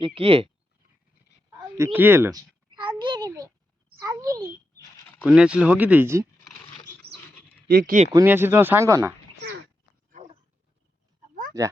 କିଏ କିଏ ହେଲ କୁନି ଆସିଲେ ହଗି ଦେଇଛି କିଏ କୁନି ଆସିଲେ ତମ ସାଙ୍ଗ ନା ଯା